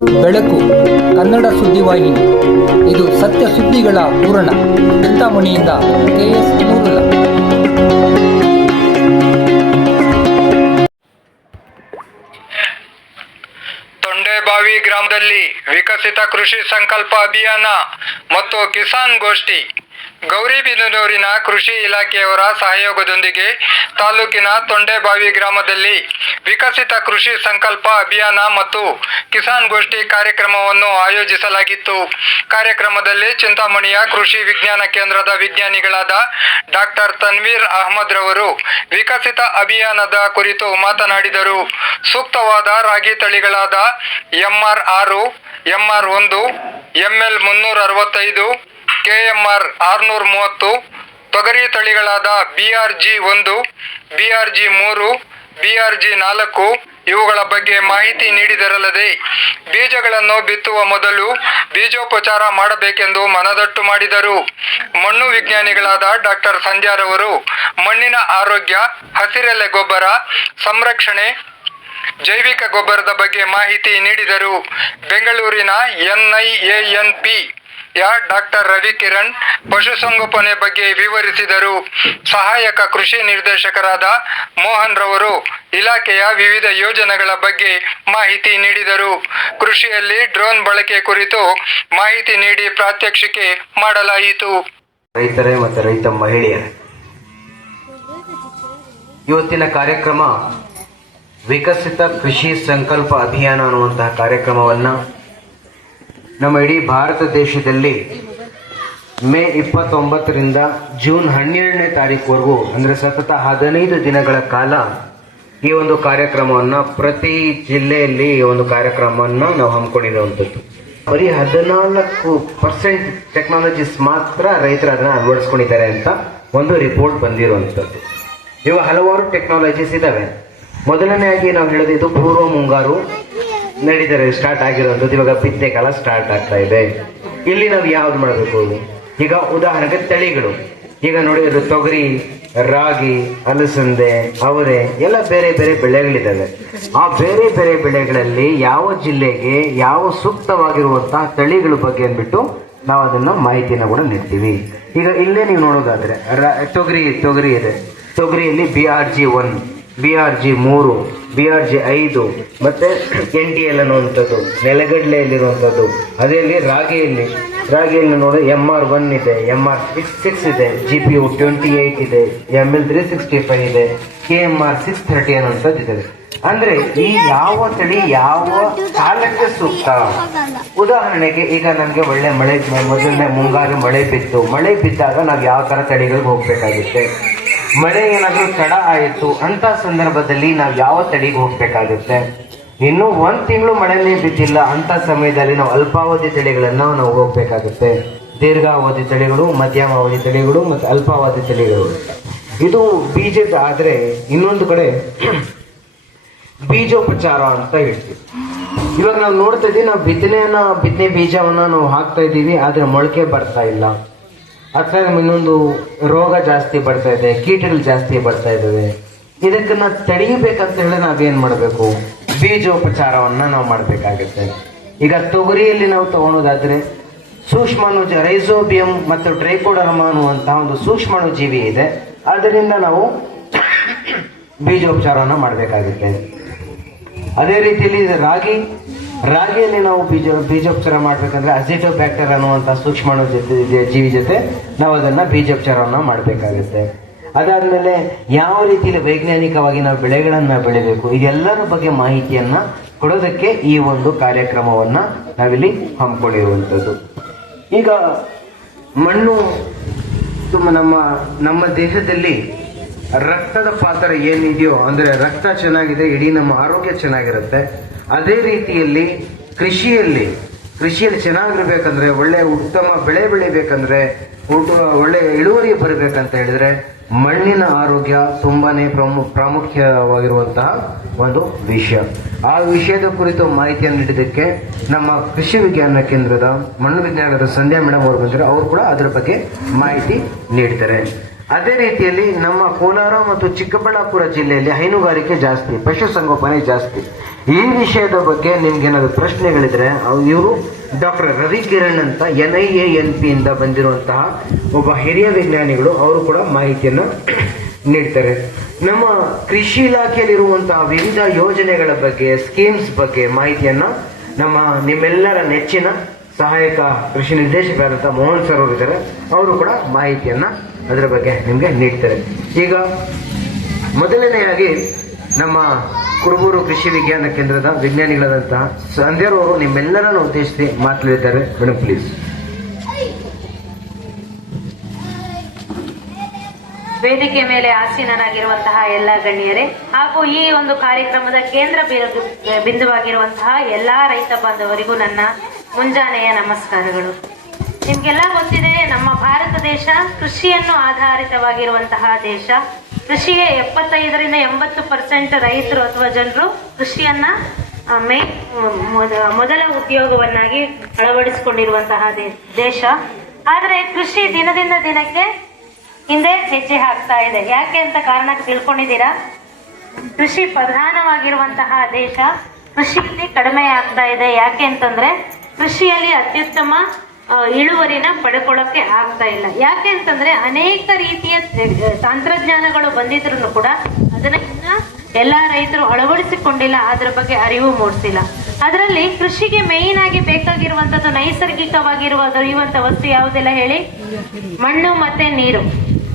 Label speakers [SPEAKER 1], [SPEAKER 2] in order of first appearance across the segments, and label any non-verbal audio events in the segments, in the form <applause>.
[SPEAKER 1] ಬೆಳಕು, ಕನ್ನಡ ಸುದ್ದಿವಾಹಿನಿ ಇದು ಸತ್ಯ ಸುದ್ದಿಗಳ ಪೂರಣ ಚಿಂತಾಮಣಿಯಿಂದ ಕೆಎಸ್ ನೂರುಲ್ಲ.
[SPEAKER 2] ತೊಂಡೇಬಾವಿ ಗ್ರಾಮದಲ್ಲಿ ವಿಕಸಿತ ಕೃಷಿ ಸಂಕಲ್ಪ ಅಭಿಯಾನ ಮತ್ತು ಕಿಸಾನ್ ಗೋಷ್ಠಿ. ಗೌರಿಬಿದನೂರಿನ ಕೃಷಿ ಇಲಾಖೆಯವರ ಸಹಯೋಗದೊಂದಿಗೆ ತಾಲೂಕಿನ ತೊಂಡೆಬಾವಿ ಗ್ರಾಮದಲ್ಲಿ ವಿಕಸಿತ ಕೃಷಿ ಸಂಕಲ್ಪ ಅಭಿಯಾನ ಮತ್ತು ಕಿಸಾನ್ ಗೋಷ್ಠಿ ಕಾರ್ಯಕ್ರಮವನ್ನು ಆಯೋಜಿಸಲಾಗಿತ್ತು. ಕಾರ್ಯಕ್ರಮದಲ್ಲಿ ಚಿಂತಾಮಣಿಯ ಕೃಷಿ ವಿಜ್ಞಾನ ಕೇಂದ್ರದ ವಿಜ್ಞಾನಿಗಳಾದ ಡಾಕ್ಟರ್ ತನ್ವೀರ್ ಅಹಮದ್ ರವರು ವಿಕಸಿತ ಅಭಿಯಾನದ ಕುರಿತು ಮಾತನಾಡಿದರು. ಸೂಕ್ತವಾದ ರಾಗಿ ತಳಿಗಳಾದ ಎಂಆರ್ ಆರು ಎಂಆರ್ ಒಂದು ಎಂಎಲ್ ಮುನ್ನೂರ ಅರವತ್ತೈದು ಕೆಎಂಆರ್ ಆರುನೂರ ಮೂವತ್ತು, ತೊಗರಿ ತಳಿಗಳಾದ ಬಿಆರ್ ಜಿ ಒಂದು ಬಿಆರ್ ಜಿ ಮೂರು ಬಿಆರ್ ಜಿ ನಾಲ್ಕು ಇವುಗಳ ಬಗ್ಗೆ ಮಾಹಿತಿ ನೀಡಿದರಲ್ಲದೆ ಬೀಜಗಳನ್ನು ಬಿತ್ತುವ ಮೊದಲು ಬೀಜೋಪಚಾರ ಮಾಡಬೇಕೆಂದು ಮನದಟ್ಟು ಮಾಡಿದರು. ಮಣ್ಣು ವಿಜ್ಞಾನಿಗಳಾದ ಡಾಕ್ಟರ್ ಸಂಧ್ಯಾರವರು ಮಣ್ಣಿನ ಆರೋಗ್ಯ, ಹಸಿರೆಲೆ ಗೊಬ್ಬರ, ಸಂರಕ್ಷಣೆ, ಜೈವಿಕ ಗೊಬ್ಬರದ ಬಗ್ಗೆ ಮಾಹಿತಿ ನೀಡಿದರು. ಬೆಂಗಳೂರಿನ ಎನ್ಐಎಎನ್ಪಿ ಯಾ ಡಾಕ್ಟರ್ ರವಿಕಿರಣ್ ಪಶುಸಂಗೋಪನೆ ಬಗ್ಗೆ ವಿವರಿಸಿದರು. ಸಹಾಯಕ ಕೃಷಿ ನಿರ್ದೇಶಕರಾದ ಮೋಹನ್ ರವರು ಇಲಾಖೆಯ ವಿವಿಧ ಯೋಜನೆಗಳ ಬಗ್ಗೆ ಮಾಹಿತಿ ನೀಡಿದರು. ಕೃಷಿಯಲ್ಲಿ ಡ್ರೋನ್ ಬಳಕೆ ಕುರಿತು ಮಾಹಿತಿ ನೀಡಿ ಪ್ರಾತ್ಯಕ್ಷಿಕೆ ಮಾಡಲಾಯಿತು.
[SPEAKER 3] ರೈತರೇ ಮತ್ತು ರೈತ ಮಹಿಳೆಯರೇ, ಇವತ್ತಿನ ಕಾರ್ಯಕ್ರಮ ವಿಕಸಿತ ಕೃಷಿ ಸಂಕಲ್ಪ ಅಭಿಯಾನ ಅನ್ನುವಂತಹ ಕಾರ್ಯಕ್ರಮವನ್ನು ನಮ್ಮ ಇಡೀ ಭಾರತ ದೇಶದಲ್ಲಿ ಮೇ ಇಪ್ಪತ್ತೊಂಬತ್ತರಿಂದ ಜೂನ್ ಹನ್ನೆರಡನೇ ತಾರೀಕುವರೆಗೂ, ಅಂದರೆ ಸತತ ಹದಿನೈದು ದಿನಗಳ ಕಾಲ ಈ ಒಂದು ಕಾರ್ಯಕ್ರಮವನ್ನು ಪ್ರತಿ ಜಿಲ್ಲೆಯಲ್ಲಿ ಈ ಒಂದು ಕಾರ್ಯಕ್ರಮವನ್ನು ನಾವು ಹಮ್ಮಿಕೊಂಡಿರುವಂಥದ್ದು. ಬರೀ ಹದಿನಾಲ್ಕು ಪರ್ಸೆಂಟ್ ಟೆಕ್ನಾಲಜೀಸ್ ಮಾತ್ರ ರೈತರು ಅದನ್ನು ಅಳವಡಿಸ್ಕೊಂಡಿದ್ದಾರೆ ಅಂತ ಒಂದು ರಿಪೋರ್ಟ್ ಬಂದಿರುವಂಥದ್ದು. ಇವಾಗ ಹಲವಾರು ಟೆಕ್ನಾಲಜೀಸ್ ಇದ್ದಾವೆ ಮೊದಲನೆಯಾಗಿ ನಾವು ಹೇಳೋದು ಇದು ಪೂರ್ವ ಮುಂಗಾರು. ನಡೀತಾರೆ ಸ್ಟಾರ್ಟ್ ಆಗಿರೋದು ಇವಾಗ ಬಿತ್ತೆ ಕಾಲ ಸ್ಟಾರ್ಟ್ ಆಗ್ತಾ ಇದೆ. ಇಲ್ಲಿ ನಾವು ಯಾವ್ದು ಮಾಡಬೇಕು? ಈಗ ಉದಾಹರಣೆಗೆ ತಳಿಗಳು. ಈಗ ನೋಡಿದ್ರೆ ತೊಗರಿ, ರಾಗಿ, ಅಲಸಂದೆ, ಅವರೆ, ಎಲ್ಲ ಬೇರೆ ಬೇರೆ ಬೆಳೆಗಳಿದ್ದಾವೆ. ಆ ಬೇರೆ ಬೇರೆ ಬೆಳೆಗಳಲ್ಲಿ ಯಾವ ಜಿಲ್ಲೆಗೆ ಯಾವ ಸೂಕ್ತವಾಗಿರುವಂತಹ ತಳಿಗಳ ಬಗ್ಗೆ ಅಂದ್ಬಿಟ್ಟು ನಾವು ಅದನ್ನ ಮಾಹಿತಿನ ಕೂಡ ನೀಡ್ತೀವಿ. ಈಗ ಇಲ್ಲೇ ನೀವು ನೋಡೋದಾದ್ರೆ ತೊಗರಿ ತೊಗರಿ ಇದೆ. ತೊಗರಿಯಲ್ಲಿ B R G one B R G ಮೂರು ಬಿ ಆರ್ ಜಿ ಐದು, ಮತ್ತೆ ಎನ್ ಡಿ ಎಲ್ ಅನ್ನುವಂಥದ್ದು, ನೆಲಗಡಲೆಯಲ್ಲಿರುವಂಥದ್ದು ಅದೇ ರಾಗಿಯಲ್ಲಿ. ರಾಗಿಯಲ್ಲಿ ನೋಡಿ ಎಂ ಆರ್ ಒನ್ ಇದೆ ಎಂ ಆರ್ ಸಿಕ್ಸ್ ಸಿಕ್ಸ್ ಇದೆ G P U twenty eight ಇದೆ M L three sixty five ಇದೆ K M R six thirty ಅನ್ನುವಂಥದ್ದು ಇದೆ. ಅಂದ್ರೆ ಈ ಯಾವ ತಳಿ, ಯಾವ ಕಾಲಕ್ಕೆ ಸೂಕ್ತ? ಉದಾಹರಣೆಗೆ, ಈಗ ನನಗೆ ಒಳ್ಳೆ ಮಳೆ, ಮೊದಲನೇ ಮುಂಗಾರು ಮಳೆ ಬಿತ್ತು. ಮಳೆ ಬಿದ್ದಾಗ ನಾವು ಯಾವ ಥರ ತಳಿಗಳಿಗೆ ಹೋಗ್ಬೇಕಾಗುತ್ತೆ? ಮಳೆ ಏನಾದರೂ ತಡ ಆಯಿತು ಅಂತ ಸಂದರ್ಭದಲ್ಲಿ ನಾವು ಯಾವ ತಳಿಗೆ ಹೋಗ್ಬೇಕಾಗುತ್ತೆ? ಇನ್ನು ಒಂದ್ ತಿಂಗಳು ಮಳೆನೇ ಬಿದ್ದಿಲ್ಲ ಅಂತ ಸಮಯದಲ್ಲಿ ನಾವು ಅಲ್ಪಾವಧಿ ತಳಿಗಳನ್ನ ನಾವು ಹೋಗ್ಬೇಕಾಗುತ್ತೆ. ದೀರ್ಘಾವಧಿ ತಳಿಗಳು ಮಧ್ಯಮ ಅವಧಿ ತಳಿಗಳು ಮತ್ತು ಅಲ್ಪಾವಧಿ ತಳಿಗಳು. ಇದು ಬೀಜದ ಆದ್ರೆ ಇನ್ನೊಂದು ಕಡೆ <clears throat> ಬೀಜೋಪಚಾರ ಅಂತ ಹೇಳ್ತೀವಿ. ಇವಾಗ ನಾವು ನೋಡ್ತಾ ಇದ್ದೀವಿ, ನಾವು ಬಿತ್ತನೆಯನ್ನ, ಬಿತ್ತನೆ ಬೀಜವನ್ನ ನಾವು ಹಾಕ್ತಾ ಇದ್ದೀವಿ, ಆದ್ರೆ ಮೊಳಕೆ ಬರ್ತಾ ಇಲ್ಲ. ಅಥವಾ ಇನ್ನೊಂದು ರೋಗ ಜಾಸ್ತಿ ಬರ್ತಾ ಇದೆ, ಕೀಟಗಳು ಜಾಸ್ತಿ ಬರ್ತಾ ಇದ್ದಾವೆ. ಇದಕ್ಕನ್ನ ತಡೆಯಬೇಕಂತ ಹೇಳಿ ನಾವೇನು ಮಾಡಬೇಕು? ಬೀಜೋಪಚಾರವನ್ನು ನಾವು ಮಾಡಬೇಕಾಗುತ್ತೆ. ಈಗ ತೊಗರಿಯಲ್ಲಿ ನಾವು ತಗೊಳೋದಾದ್ರೆ ಸೂಕ್ಷ್ಮಾಣು ರೈಸೋಬಿಯಂ ಮತ್ತು ಟ್ರೈಕೋಡರ್ಮ ಅನ್ನುವಂತಹ ಒಂದು ಸೂಕ್ಷ್ಮಾಣು ಜೀವಿ ಇದೆ. ಅದರಿಂದ ನಾವು ಬೀಜೋಪಚಾರವನ್ನು ಮಾಡಬೇಕಾಗುತ್ತೆ. ಅದೇ ರೀತಿಯಲ್ಲಿ ರಾಗಿ ರಾಗಿಯಲ್ಲಿ ನಾವು ಬೀಜ ಬೀಜೋಪಚಾರ ಮಾಡಬೇಕಂದ್ರೆ ಅಸಿಟೋಬ್ಯಾಕ್ಟರ್ ಅನ್ನುವಂಥ ಸೂಕ್ಷ್ಮಾಣು ಜೊತೆ ಜೀವಿ ಜೊತೆ ನಾವು ಅದನ್ನ ಬೀಜೋಪಚಾರವನ್ನು ಮಾಡಬೇಕಾಗುತ್ತೆ. ಅದಾದ್ಮೇಲೆ ಯಾವ ರೀತಿಯಲ್ಲಿ ವೈಜ್ಞಾನಿಕವಾಗಿ ನಾವು ಬೆಳೆಗಳನ್ನು ಬೆಳಿಬೇಕು, ಇದೆಲ್ಲರ ಬಗ್ಗೆ ಮಾಹಿತಿಯನ್ನ ಕೊಡೋದಕ್ಕೆ ಈ ಒಂದು ಕಾರ್ಯಕ್ರಮವನ್ನ ನಾವಿಲ್ಲಿ ಹಮ್ಮಿಕೊಂಡಿರುವಂಥದ್ದು ಈಗ ಮಣ್ಣು ತುಂಬ ನಮ್ಮ ನಮ್ಮ ದೇಹದಲ್ಲಿ ರಕ್ತದ ಪಾತ್ರ ಏನಿದೆಯೋ, ಅಂದ್ರೆ ರಕ್ತ ಚೆನ್ನಾಗಿದೆ, ಇಡೀ ನಮ್ಮ ಆರೋಗ್ಯ ಚೆನ್ನಾಗಿರುತ್ತೆ. ಅದೇ ರೀತಿಯಲ್ಲಿ ಕೃಷಿಯಲ್ಲಿ ಕೃಷಿಯಲ್ಲಿ ಚೆನ್ನಾಗಿರ್ಬೇಕಂದ್ರೆ ಒಳ್ಳೆ ಉತ್ತಮ ಬೆಳೆ ಬೆಳಿಬೇಕಂದ್ರೆ ಊಟ ಒಳ್ಳೆ ಇಳುವರಿ ಬರಬೇಕಂತ ಹೇಳಿದ್ರೆ ಮಣ್ಣಿನ ಆರೋಗ್ಯ ತುಂಬಾನೇ ಪ್ರಮು, ಪ್ರಾಮುಖ್ಯವಾಗಿರುವಂತಹ ಒಂದು ವಿಷಯ. ಆ ವಿಷಯದ ಕುರಿತು ಮಾಹಿತಿಯನ್ನು ನೀಡಿದ್ದಕ್ಕೆ ನಮ್ಮ ಕೃಷಿ ವಿಜ್ಞಾನ ಕೇಂದ್ರದ ಮಣ್ಣು ವಿಜ್ಞಾನದ ಸಂಧ್ಯಾ ಮೇಡಮ್ ಅವರು ಬಂದರೆ ಅವರು ಕೂಡ ಅದರ ಬಗ್ಗೆ ಮಾಹಿತಿ ನೀಡ್ತಾರೆ ಅದೇ ರೀತಿಯಲ್ಲಿ ನಮ್ಮ ಕೋಲಾರ ಮತ್ತು ಚಿಕ್ಕಬಳ್ಳಾಪುರ ಜಿಲ್ಲೆಯಲ್ಲಿ ಹೈನುಗಾರಿಕೆ ಜಾಸ್ತಿ, ಪಶುಸಂಗೋಪನೆ ಜಾಸ್ತಿ. ಈ ವಿಷಯದ ಬಗ್ಗೆ ನಿಮ್ಗೆ ಏನಾದ್ರು ಪ್ರಶ್ನೆಗಳಿದ್ರೆ ಇವರು ಡಾಕ್ಟರ್ ರವಿ ಕಿರಣ್ ಅಂತ N I A N P ಇಂದ ಬಂದಿರುವಂತಹ ಒಬ್ಬ ಹಿರಿಯ ವಿಜ್ಞಾನಿಗಳು, ಅವರು ಕೂಡ ಮಾಹಿತಿಯನ್ನು ನೀಡ್ತಾರೆ. ನಮ್ಮ ಕೃಷಿ ಇಲಾಖೆಯಲ್ಲಿರುವಂತಹ ವಿವಿಧ ಯೋಜನೆಗಳ ಬಗ್ಗೆ, ಸ್ಕೀಮ್ಸ್ ಬಗ್ಗೆ ಮಾಹಿತಿಯನ್ನ ನಮ್ಮ ನಿಮ್ಮೆಲ್ಲರ ನೆಚ್ಚಿನ ಸಹಾಯಕ ಕೃಷಿ ನಿರ್ದೇಶಕರಾದಂಥ ಮೋಹನ್ ಸರ್ ಅವರು ಇದ್ದಾರೆ. ಅವರು ಕೂಡ ಮಾಹಿತಿಯನ್ನ ಅದರ ಬಗ್ಗೆ ನಿಮಗೆ ನೀಡ್ತಾರೆ. ಈಗ ಮೊದಲನೆಯಾಗಿ ನಮ್ಮ ಕುರುಬೂರು ಕೃಷಿ ವಿಜ್ಞಾನ ಕೇಂದ್ರದ ವಿಜ್ಞಾನಿಗಳಾದಂತಹ ಸಂಧ್ಯರು ಅವರು ನಿಮ್ಮೆಲ್ಲರನ್ನು ಉದ್ದೇಶಿಸಿ ಮಾತನಾಡಿದ್ದಾರೆ. ಮೇಡಮ್ ಪ್ಲೀಸ್
[SPEAKER 4] ವೇದಿಕೆ ಮೇಲೆ ಆಸೀನರಾಗಿರುವಂತಹ ಎಲ್ಲ ಗಣ್ಯರೇ, ಹಾಗೂ ಈ ಒಂದು ಕಾರ್ಯಕ್ರಮದ ಕೇಂದ್ರ ಬಿಂದುವಾಗಿರುವಂತಹ ಎಲ್ಲಾ ರೈತ ಬಾಂಧವರಿಗೂ ನನ್ನ ಮುಂಜಾನೆಯ ನಮಸ್ಕಾರಗಳು. ನಿಮ್ಗೆಲ್ಲ ಗೊತ್ತಿದೆ, ನಮ್ಮ ಭಾರತ ದೇಶ ಕೃಷಿಯನ್ನು ಆಧಾರಿತವಾಗಿರುವಂತಹ ದೇಶ. ಕೃಷಿಯ ಎಪ್ಪತ್ತೈದರಿಂದ ಎಂಬತ್ತು ಪರ್ಸೆಂಟ್ ರೈತರು ಅಥವಾ ಜನರು ಕೃಷಿಯನ್ನ ಮೇ ಮೊದ- ಮೊದಲ ಉದ್ಯೋಗವನ್ನಾಗಿ ಅಳವಡಿಸಿಕೊಂಡಿರುವಂತಹ ದೇಶ. ಆದರೆ ಕೃಷಿ ದಿನದಿಂದ ದಿನಕ್ಕೆ ಹಿಂದೆ ಹೆಜ್ಜೆ ಹಾಕ್ತಾ ಇದೆ. ಯಾಕೆ ಅಂತ ಕಾರಣ ತಿಳ್ಕೊಂಡಿದ್ದೀರಾ? ಕೃಷಿ ಪ್ರಧಾನವಾಗಿರುವಂತಹ ದೇಶ ಕೃಷಿಯಲ್ಲಿ ಕಡಿಮೆ ಆಗ್ತಾ ಇದೆ. ಯಾಕೆ ಅಂತಂದ್ರೆ ಕೃಷಿಯಲ್ಲಿ ಅತ್ಯುತ್ತಮ ಇಳುವರಿನ ಪಡ್ಕೊಳ್ಳೋಕೆ ಆಗ್ತಾ ಇಲ್ಲ. ಯಾಕೆ ಅಂತಂದ್ರೆ ಅನೇಕ ರೀತಿಯ ತಂತ್ರಜ್ಞಾನಗಳು ಬಂದಿದ್ರು ಕೂಡ ಅದನ್ನ ಇನ್ನ ಎಲ್ಲಾ ರೈತರು ಅಳವಡಿಸಿಕೊಂಡಿಲ್ಲ, ಅದ್ರ ಬಗ್ಗೆ ಅರಿವು ಮೂಡಿಸಿಲ್ಲ. ಅದರಲ್ಲಿ ಕೃಷಿಗೆ ಮೇಯ್ನ್ ಆಗಿ ಬೇಕಾಗಿರುವಂತದ್ದು ನೈಸರ್ಗಿಕವಾಗಿರುವ ದೊರೆಯುವಂತ ವಸ್ತು ಯಾವುದೆಲ್ಲ ಹೇಳಿ? ಮಣ್ಣು ಮತ್ತೆ ನೀರು.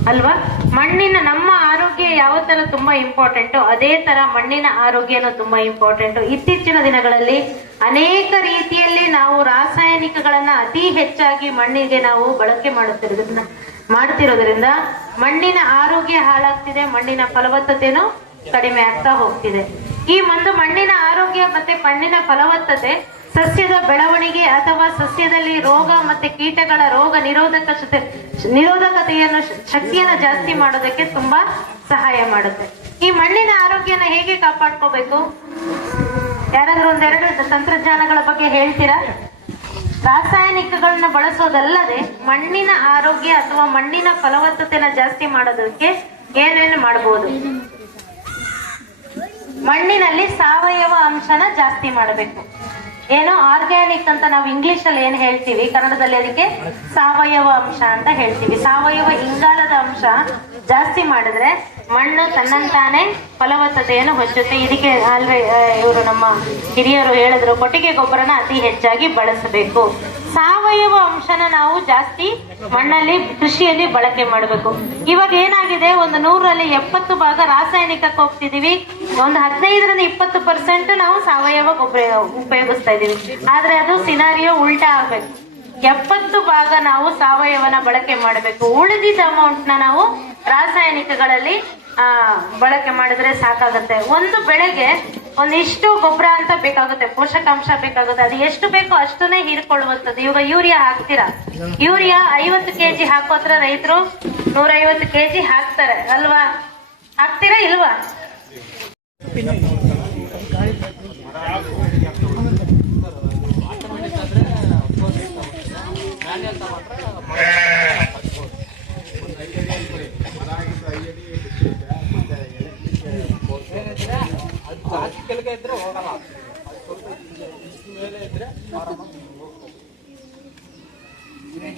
[SPEAKER 4] ಅಲ್ವಾ? ಮಣ್ಣಿನ ನಮ್ಮ ಆರೋಗ್ಯ ಯಾವ ತರ ತುಂಬಾ ಇಂಪಾರ್ಟೆಂಟು ಅದೇ ತರ ಮಣ್ಣಿನ ಆರೋಗ್ಯನೂ ತುಂಬಾ ಇಂಪಾರ್ಟೆಂಟು ಇತ್ತೀಚಿನ ದಿನಗಳಲ್ಲಿ ಅನೇಕ ರೀತಿಯಲ್ಲಿ ನಾವು ರಾಸಾಯನಿಕಗಳನ್ನ ಅತಿ ಹೆಚ್ಚಾಗಿ ಮಣ್ಣಿಗೆ ನಾವು ಬಳಕೆ ಮಾಡುತ್ತಿರೋದ್ರಿಂದ ಮಾಡ್ತಿರೋದ್ರಿಂದ ಮಣ್ಣಿನ ಆರೋಗ್ಯ ಹಾಳಾಗ್ತಿದೆ, ಮಣ್ಣಿನ ಫಲವತ್ತತೆನೂ ಕಡಿಮೆ ಆಗ್ತಾ ಹೋಗ್ತಿದೆ. ಈ ಒಂದು ಮಣ್ಣಿನ ಆರೋಗ್ಯ ಮತ್ತೆ ಮಣ್ಣಿನ ಫಲವತ್ತತೆ ಸಸ್ಯದ ಬೆಳವಣಿಗೆ ಅಥವಾ ಸಸ್ಯದಲ್ಲಿ ರೋಗ ಮತ್ತೆ ಕೀಟಗಳ ರೋಗ ನಿರೋಧಕ ನಿರೋಧಕತೆಯನ್ನು ಶಕ್ತಿಯನ್ನು ಜಾಸ್ತಿ ಮಾಡೋದಕ್ಕೆ ತುಂಬಾ ಸಹಾಯ ಮಾಡುತ್ತೆ. ಈ ಮಣ್ಣಿನ ಆರೋಗ್ಯನ ಹೇಗೆ ಕಾಪಾಡ್ಕೋಬೇಕು? ಯಾರಾದ್ರೂ ಒಂದೆರಡು ತಂತ್ರಜ್ಞಾನಗಳ ಬಗ್ಗೆ ಹೇಳ್ತೀರಾ? ರಾಸಾಯನಿಕಗಳನ್ನ ಬಳಸೋದಲ್ಲದೆ ಮಣ್ಣಿನ ಆರೋಗ್ಯ ಅಥವಾ ಮಣ್ಣಿನ ಫಲವತ್ತತೆನ ಜಾಸ್ತಿ ಮಾಡೋದಕ್ಕೆ ಏನೇನು ಮಾಡಬಹುದು ಮಣ್ಣಿನಲ್ಲಿ ಸಾವಯವ ಅಂಶನ ಜಾಸ್ತಿ ಮಾಡಬೇಕು. ಏನೋ ಆರ್ಗ್ಯಾನಿಕ್ ಅಂತ ನಾವು ಇಂಗ್ಲಿಷ್ ಅಲ್ಲಿ ಏನ್ ಹೇಳ್ತೀವಿ? ಕನ್ನಡದಲ್ಲಿ ಅದಕ್ಕೆ ಸಾವಯವ ಅಂಶ ಅಂತ ಹೇಳ್ತೀವಿ. ಸಾವಯವ ಇಂಗಾಲದ ಅಂಶ ಜಾಸ್ತಿ ಮಾಡಿದ್ರೆ ಮಣ್ಣು ತನ್ನಂತಾನೆ ಫಲವತ್ತತೆಯನ್ನು ಹೊಂಚುತ್ತೆ ಇದಕ್ಕೆ ಅಲ್ವೇ ಇವರು ನಮ್ಮ ಹಿರಿಯರು ಹೇಳಿದ್ರು, ಕೊಟ್ಟಿಗೆ ಗೊಬ್ಬರನ ಅತಿ ಹೆಚ್ಚಾಗಿ ಬಳಸಬೇಕು. ಸಾವಯವ ಅಂಶನ ನಾವು ಜಾಸ್ತಿ ಮಣ್ಣಲ್ಲಿ, ಕೃಷಿಯಲ್ಲಿ ಬಳಕೆ ಮಾಡಬೇಕು. ಇವಾಗ ಏನಾಗಿದೆ, ಒಂದು ನೂರಲ್ಲಿ ಎಪ್ಪತ್ತು ಭಾಗ ರಾಸಾಯನಿಕಕ್ಕೆ ಹೋಗ್ತಿದೀವಿ ಒಂದು ಹದಿನೈದರಿಂದ ಇಪ್ಪತ್ತು ಪರ್ಸೆಂಟ್ ನಾವು ಸಾವಯವ ಗೊಬ್ಬರ ಉಪಯೋಗಿಸ್ತಾ ಇದೀವಿ. ಆದ್ರೆ ಅದು ಸಿನಾರಿಯೋ ಉಲ್ಟಾ ಆಗ್ಬೇಕು. ಎಪ್ಪತ್ತು ಭಾಗ ನಾವು ಸಾವಯವನ ಬಳಕೆ ಮಾಡಬೇಕು. ಉಳಿದಿದ್ದ ಅಮೌಂಟ್ನ ನಾವು ರಾಸಾಯನಿಕಗಳಲ್ಲಿ ಬಳಕೆ ಮಾಡಿದ್ರೆ ಸಾಕಾಗುತ್ತೆ. ಒಂದು ಬೆಳೆಗೆ ಒಂದಿಷ್ಟು ಗೊಬ್ಬರ ಅಂತ ಬೇಕಾಗುತ್ತೆ, ಪೋಷಕಾಂಶ ಬೇಕಾಗುತ್ತೆ, ಅದು ಎಷ್ಟು ಬೇಕೋ ಅಷ್ಟನ್ನೇ ಹೀರ್ಕೊಳ್ಳುವಂಥದ್ದು. ಇವಾಗ ಯೂರಿಯಾ ಹಾಕ್ತೀರಾ? ಯೂರಿಯಾ ಐವತ್ತು ಕೆಜಿ ಹಾಕೋತ್ರ ರೈತರು ನೂರೈವತ್ತು ಕೆಜಿ ಹಾಕ್ತಾರೆ, ಅಲ್ವಾ? ಹಾಕ್ತೀರಾ ಇಲ್ವಾ?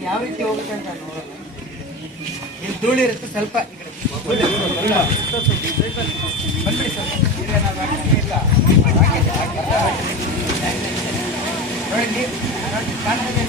[SPEAKER 5] ಯಾವ ರೀತಿ ಹೋಗುತ್ತೆ ನೋಡೋಣ ಇಲ್ಲಿ ಧೂಳು ಇರುತ್ತೆ ಸ್ವಲ್ಪ ಈ. ಬಂದ್ಬಿಡಿ ನೋಡಿ ನೀರೇನಾದ್ರು